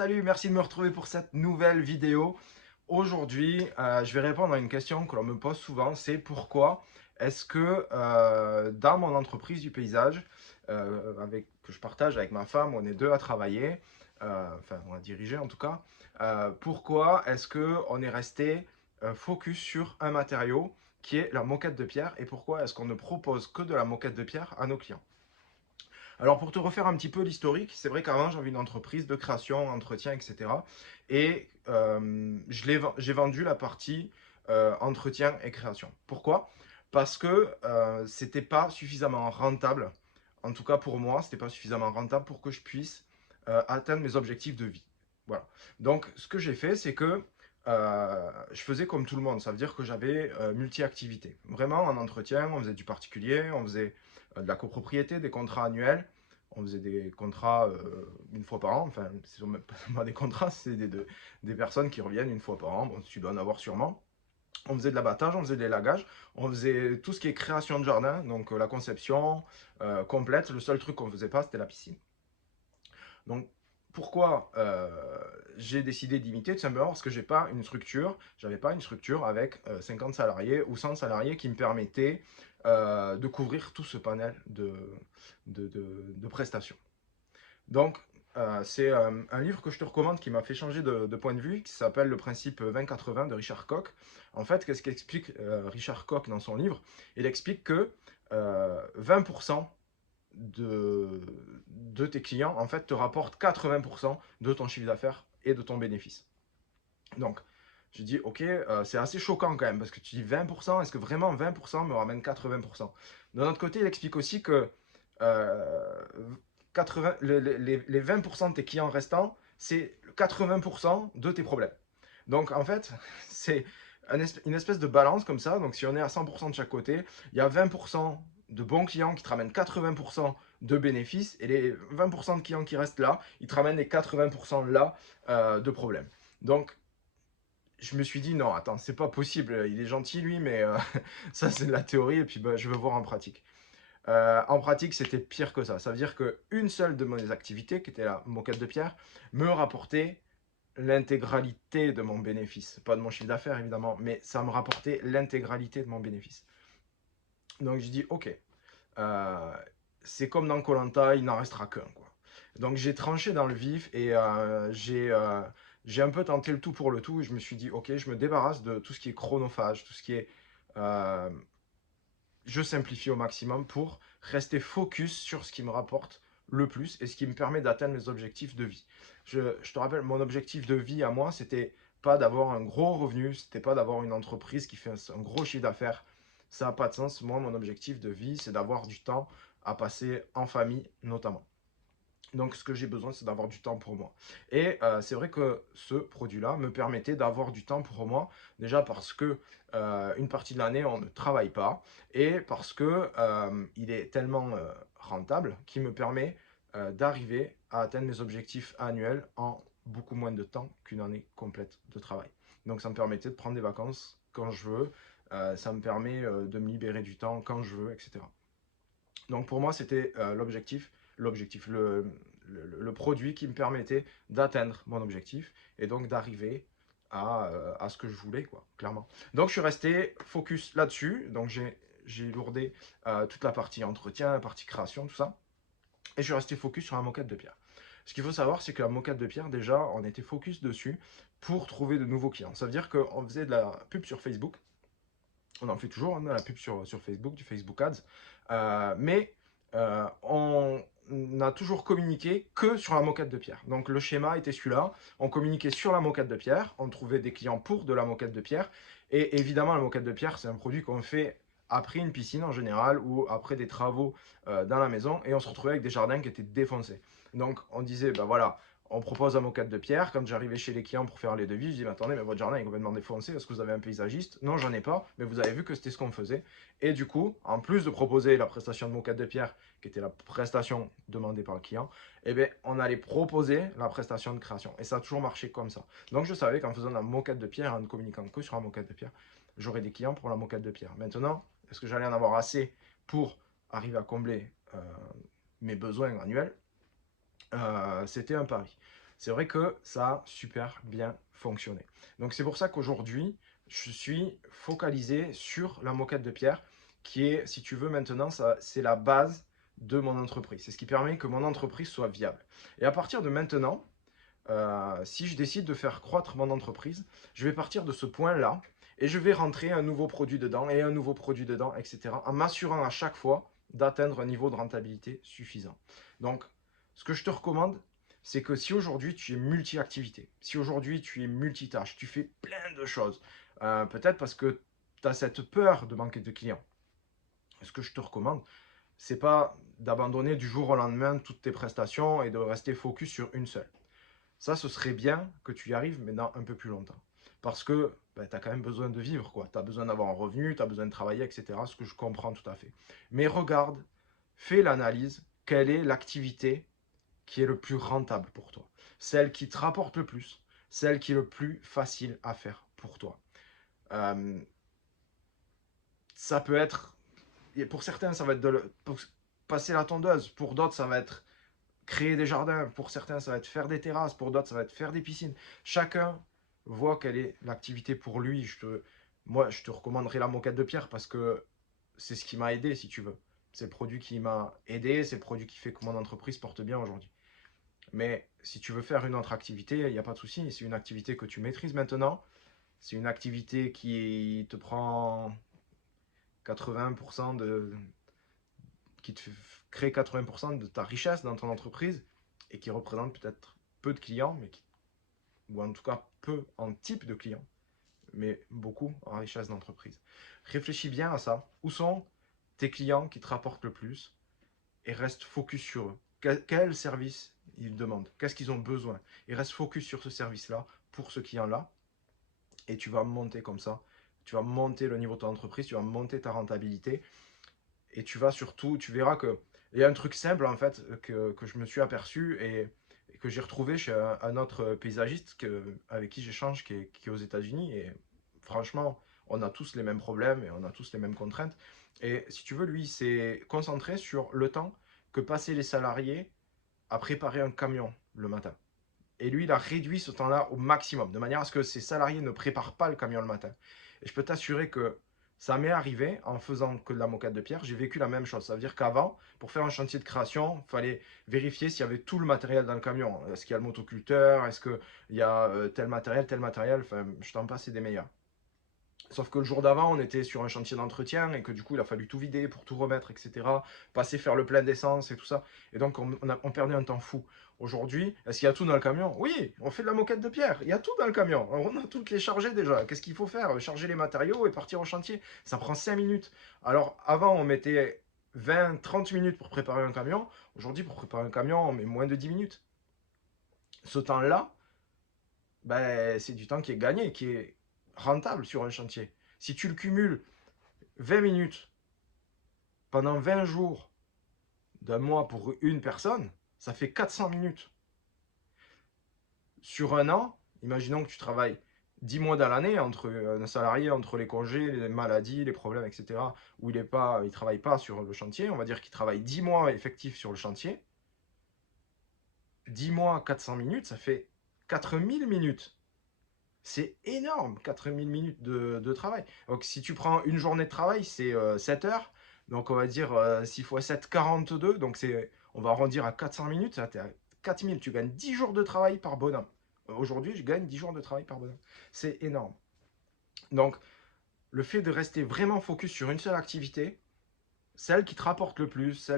salut, merci de me retrouver pour cette nouvelle vidéo. Aujourd'hui, je vais répondre à une question que l'on me pose souvent, c'est pourquoi est-ce que dans mon entreprise du paysage, que je partage avec ma femme, on est deux à travailler, enfin on a dirigé en tout cas, pourquoi est-ce qu'on est resté focus sur un matériau qui est la moquette de pierre et pourquoi est-ce qu'on ne propose que de la moquette de pierre à nos clients? Alors pour te refaire un petit peu l'historique, c'est vrai qu'avant j'avais une entreprise de création, entretien, etc. Et j'ai vendu la partie entretien et création. Pourquoi? Parce que c'était pas suffisamment rentable, en tout cas pour moi, c'était pas suffisamment rentable pour que je puisse atteindre mes objectifs de vie. Voilà. Donc ce que j'ai fait, c'est que je faisais comme tout le monde, ça veut dire que j'avais multi-activités. Vraiment en entretien, on faisait du particulier, on faisait de la copropriété, des contrats annuels. On faisait des contrats une fois par an. Enfin, ce ne sont pas des contrats, c'est des personnes qui reviennent une fois par an. Bon, tu dois en avoir sûrement. On faisait de l'abattage, on faisait de l'élagage, on faisait tout ce qui est création de jardin, donc la conception complète. Le seul truc qu'on ne faisait pas, c'était la piscine. Donc, pourquoi j'ai décidé d'imiter? Tout simplement parce que j'avais pas une structure avec 50 salariés ou 100 salariés qui me permettaient de couvrir tout ce panel de prestations. Donc, c'est un livre que je te recommande qui m'a fait changer de point de vue, qui s'appelle Le principe 20-80 de Richard Koch. En fait, qu'est-ce qu'explique Richard Koch dans son livre? Il explique que 20% de tes clients, en fait, te rapportent 80% de ton chiffre d'affaires et de ton bénéfice. Donc, je dis, ok, c'est assez choquant quand même, parce que tu dis 20%, est-ce que vraiment 20% me ramène 80%? D'un autre côté, il explique aussi que euh, 80, les 20% de tes clients restants, c'est 80% de tes problèmes. Donc, en fait, c'est une espèce de balance comme ça. Donc, si on est à 100% de chaque côté, il y a 20% de bons clients qui te ramènent 80% de bénéfices, et les 20% de clients qui restent là, ils te ramènent les 80% là de problèmes. Donc, je me suis dit, non, attends, c'est pas possible. Il est gentil, lui, mais ça, c'est de la théorie. Et puis, bah, je veux voir en pratique. En pratique, c'était pire que ça. Ça veut dire qu'une seule de mes activités, qui était la moquette de pierre, me rapportait l'intégralité de mon bénéfice. Pas de mon chiffre d'affaires, évidemment, mais ça me rapportait l'intégralité de mon bénéfice. Donc, je dis, ok, euh, c'est comme dans koh, il n'en restera qu'un, quoi. Donc j'ai tranché dans le vif et j'ai un peu tenté le tout pour le tout. Et je me suis dit, ok, je me débarrasse de tout ce qui est chronophage, tout ce qui est... euh, je simplifie au maximum pour rester focus sur ce qui me rapporte le plus et ce qui me permet d'atteindre mes objectifs de vie. Je te rappelle, mon objectif de vie à moi, c'était pas d'avoir un gros revenu, c'était pas d'avoir une entreprise qui fait un gros chiffre d'affaires. Ça n'a pas de sens. Moi, mon objectif de vie, c'est d'avoir du temps à passer en famille, notamment. Donc, ce que j'ai besoin, c'est d'avoir du temps pour moi. Et c'est vrai que ce produit-là me permettait d'avoir du temps pour moi, déjà parce que une partie de l'année, on ne travaille pas, et parce que il est tellement rentable qu'il me permet d'arriver à atteindre mes objectifs annuels en beaucoup moins de temps qu'une année complète de travail. Donc, ça me permettait de prendre des vacances quand je veux, ça me permet de me libérer du temps quand je veux, etc. Donc pour moi, c'était le produit qui me permettait d'atteindre mon objectif et donc d'arriver à ce que je voulais, quoi, clairement. Donc je suis resté focus là-dessus. Donc j'ai lourdé toute la partie entretien, la partie création, tout ça. Et je suis resté focus sur la moquette de pierre. Ce qu'il faut savoir, c'est que la moquette de pierre, déjà, on était focus dessus pour trouver de nouveaux clients. Ça veut dire qu'on faisait de la pub sur Facebook. On en fait toujours, hein, de la pub sur Facebook, du Facebook Ads. Mais on n'a toujours communiqué que sur la moquette de pierre. Donc le schéma était celui-là. On communiquait sur la moquette de pierre. On trouvait des clients pour de la moquette de pierre. Et évidemment, la moquette de pierre, c'est un produit qu'on fait après une piscine en général ou après des travaux dans la maison. Et on se retrouvait avec des jardins qui étaient défoncés. Donc on disait, ben voilà, on propose un moquette de pierre. Quand j'arrivais chez les clients pour faire les devis, je dis, mais attendez, mais votre jardin est complètement défoncé. Est-ce que vous avez un paysagiste? Non, j'en ai pas, mais vous avez vu que c'était ce qu'on faisait. Et du coup, en plus de proposer la prestation de moquette de pierre, qui était la prestation demandée par le client, eh bien, on allait proposer la prestation de création. Et ça a toujours marché comme ça. Donc je savais qu'en faisant la moquette de pierre, en ne communiquant que sur la moquette de pierre, j'aurais des clients pour la moquette de pierre. Maintenant, est-ce que j'allais en avoir assez pour arriver à combler mes besoins annuels? C'était un pari. C'est vrai que ça a super bien fonctionné. Donc c'est pour ça qu'aujourd'hui, je suis focalisé sur la moquette de pierre, qui est, si tu veux, maintenant, c'est la base de mon entreprise. C'est ce qui permet que mon entreprise soit viable. Et à partir de maintenant, si je décide de faire croître mon entreprise, je vais partir de ce point-là et je vais rentrer un nouveau produit dedans et un nouveau produit dedans, etc. en m'assurant à chaque fois d'atteindre un niveau de rentabilité suffisant. Donc, ce que je te recommande, c'est que si aujourd'hui tu es multi-activité, si aujourd'hui tu es multitâche, tu fais plein de choses, peut-être parce que tu as cette peur de manquer de clients, ce que je te recommande, c'est pas d'abandonner du jour au lendemain toutes tes prestations et de rester focus sur une seule. Ça, ce serait bien que tu y arrives, mais dans un peu plus longtemps. Parce que ben, tu as quand même besoin de vivre, quoi. Tu as besoin d'avoir un revenu, tu as besoin de travailler, etc. Ce que je comprends tout à fait. Mais regarde, fais l'analyse, quelle est l'activité qui est le plus rentable pour toi. Celle qui te rapporte le plus, celle qui est le plus facile à faire pour toi. Euh, Ça peut être, et pour certains, ça va être pour passer la tondeuse. Pour d'autres, ça va être créer des jardins. Pour certains, ça va être faire des terrasses. Pour d'autres, ça va être faire des piscines. Chacun voit quelle est l'activité pour lui. Moi, je te recommanderais la moquette de pierre parce que c'est ce qui m'a aidé, si tu veux. C'est le produit qui m'a aidé, c'est le produit qui fait que mon entreprise porte bien aujourd'hui. Mais si tu veux faire une autre activité, il n'y a pas de souci. C'est une activité que tu maîtrises maintenant. C'est une activité qui te prend 80% qui te crée 80% de ta richesse dans ton entreprise et qui représente peut-être peu de clients, ou en tout cas peu en type de clients, mais beaucoup en richesse d'entreprise. Réfléchis bien à ça. Où sont tes clients qui te rapportent le plus et reste focus sur eux. Quel service ils demandent? Qu'est-ce qu'ils ont besoin? Et reste focus sur ce service-là pour ce client-là et tu vas monter comme ça. Tu vas monter le niveau de ton entreprise, tu vas monter ta rentabilité et tu vas surtout, tu verras que il y a un truc simple en fait que je me suis aperçu et que j'ai retrouvé chez un autre paysagiste avec qui j'échange qui est aux États-Unis et franchement, on a tous les mêmes problèmes et on a tous les mêmes contraintes. Et si tu veux, lui, il s'est concentré sur le temps que passaient les salariés à préparer un camion le matin. Et lui, il a réduit ce temps-là au maximum, de manière à ce que ses salariés ne préparent pas le camion le matin. Et je peux t'assurer que ça m'est arrivé en faisant que de la moquette de pierre. J'ai vécu la même chose. Ça veut dire qu'avant, pour faire un chantier de création, il fallait vérifier s'il y avait tout le matériel dans le camion. Est-ce qu'il y a le motoculteur? Est-ce qu'il y a tel matériel, tel matériel? Enfin, je t'en passe, c'est des meilleurs. Sauf que le jour d'avant, on était sur un chantier d'entretien et que du coup, il a fallu tout vider pour tout remettre, etc. Passer faire le plein d'essence et tout ça. Et donc, on perdait un temps fou. Aujourd'hui, est-ce qu'il y a tout dans le camion? Oui, on fait de la moquette de pierre. Il y a tout dans le camion. On a toutes les chargées déjà. Qu'est-ce qu'il faut faire? Charger les matériaux et partir au chantier. Ça prend 5 minutes. Alors, avant, on mettait 20, 30 minutes pour préparer un camion. Aujourd'hui, pour préparer un camion, on met moins de 10 minutes. Ce temps-là, ben, c'est du temps qui est gagné, qui est rentable sur un chantier. Si tu le cumules 20 minutes pendant 20 jours d'un mois pour une personne, ça fait 400 minutes. Sur un an, imaginons que tu travailles 10 mois dans l'année entre un salarié, entre les congés, les maladies, les problèmes, etc., où il ne travaille pas sur le chantier, on va dire qu'il travaille 10 mois effectifs sur le chantier. 10 mois, 400 minutes, ça fait 4000 minutes. C'est énorme, 4000 minutes de travail. Donc si tu prends une journée de travail, c'est 7 heures. Donc on va dire 6 fois 7, 42. Donc on va arrondir à 400 minutes. Ça, t'es à 4000. Tu gagnes 10 jours de travail par bonhomme. Aujourd'hui, je gagne 10 jours de travail par bonhomme. C'est énorme. Donc le fait de rester vraiment focus sur une seule activité, celle qui te rapporte le plus,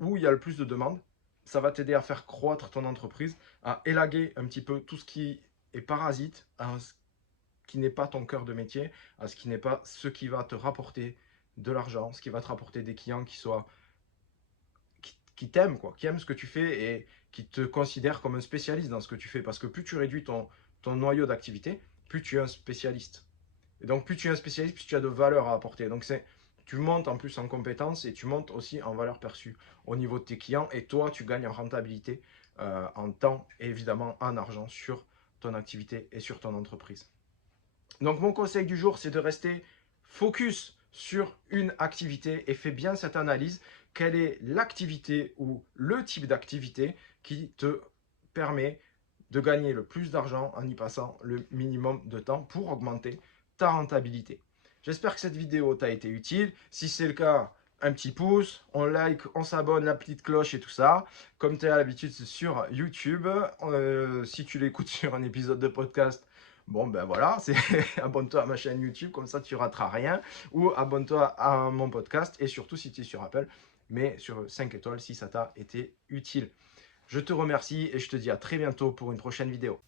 où il y a le plus de demandes, ça va t'aider à faire croître ton entreprise, à élaguer un petit peu tout ce qui est parasite, à ce qui n'est pas ton cœur de métier, à ce qui n'est pas ce qui va te rapporter de l'argent, ce qui va te rapporter des clients qui t'aiment, quoi, qui aiment ce que tu fais et qui te considèrent comme un spécialiste dans ce que tu fais. Parce que plus tu réduis ton noyau d'activité, plus tu es un spécialiste. Et donc, plus tu es un spécialiste, plus tu as de valeur à apporter. Donc, tu montes en plus en compétences et tu montes aussi en valeur perçue au niveau de tes clients. Et toi, tu gagnes en rentabilité, en temps et évidemment en argent sur ton activité et sur ton entreprise. Donc mon conseil du jour, c'est de rester focus sur une activité et fais bien cette analyse. Quelle est l'activité ou le type d'activité qui te permet de gagner le plus d'argent en y passant le minimum de temps pour augmenter ta rentabilité. J'espère que cette vidéo t'a été utile. Si c'est le cas, un petit pouce, on like, on s'abonne, la petite cloche et tout ça. Comme tu as l'habitude, c'est sur YouTube. Si tu l'écoutes sur un épisode de podcast, bon ben voilà, abonne-toi à ma chaîne YouTube, comme ça tu rateras rien. Ou abonne-toi à mon podcast. Et surtout, si tu es sur Apple, mets sur 5 étoiles si ça t'a été utile. Je te remercie et je te dis à très bientôt pour une prochaine vidéo.